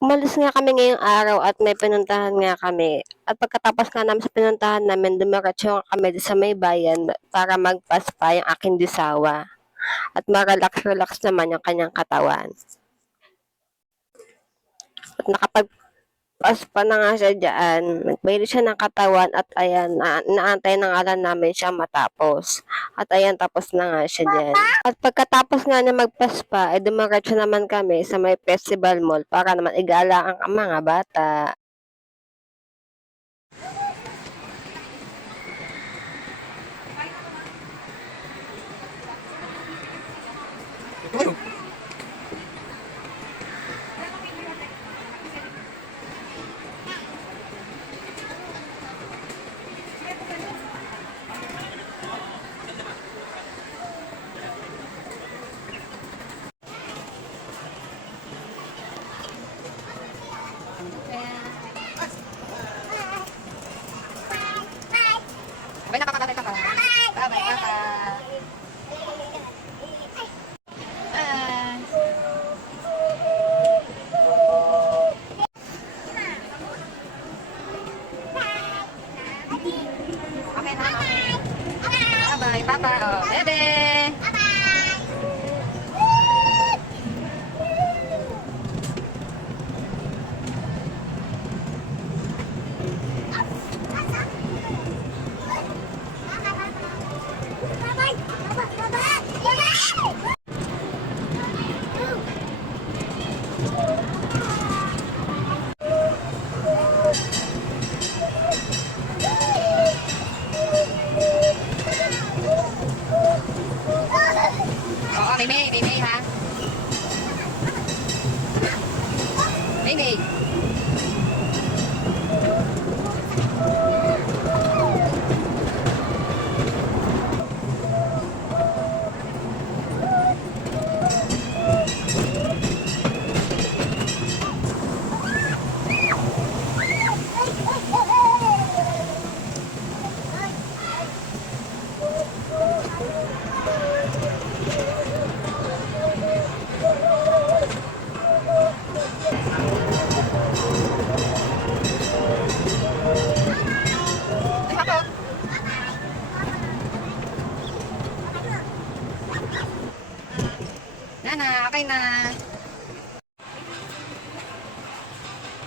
Umalis nga kami ngayong araw at may pinuntahan nga kami. At pagkatapos nga namin sa pinuntahan namin, dumiretso nga kami sa may bayan para magpaspa yung aking disawa. At ma-relax-relax naman yung kanyang katawan. At nakapagpaspa na nga siya dyan. Nagbayad siya ng katawan at ayan, naantay na nga lang namin siya matapos. At ayan, tapos na nga siya dyan. At pagkatapos nga niya magpaspa, ay dumiretso naman kami sa may festival mall para naman igala ang mga bata. Sabay na kakatay ka. Bye-bye, kaka. Okay na, okay. Bye-bye, papa. Oh, bebe. Oo, May ha? May. Nana, okay na.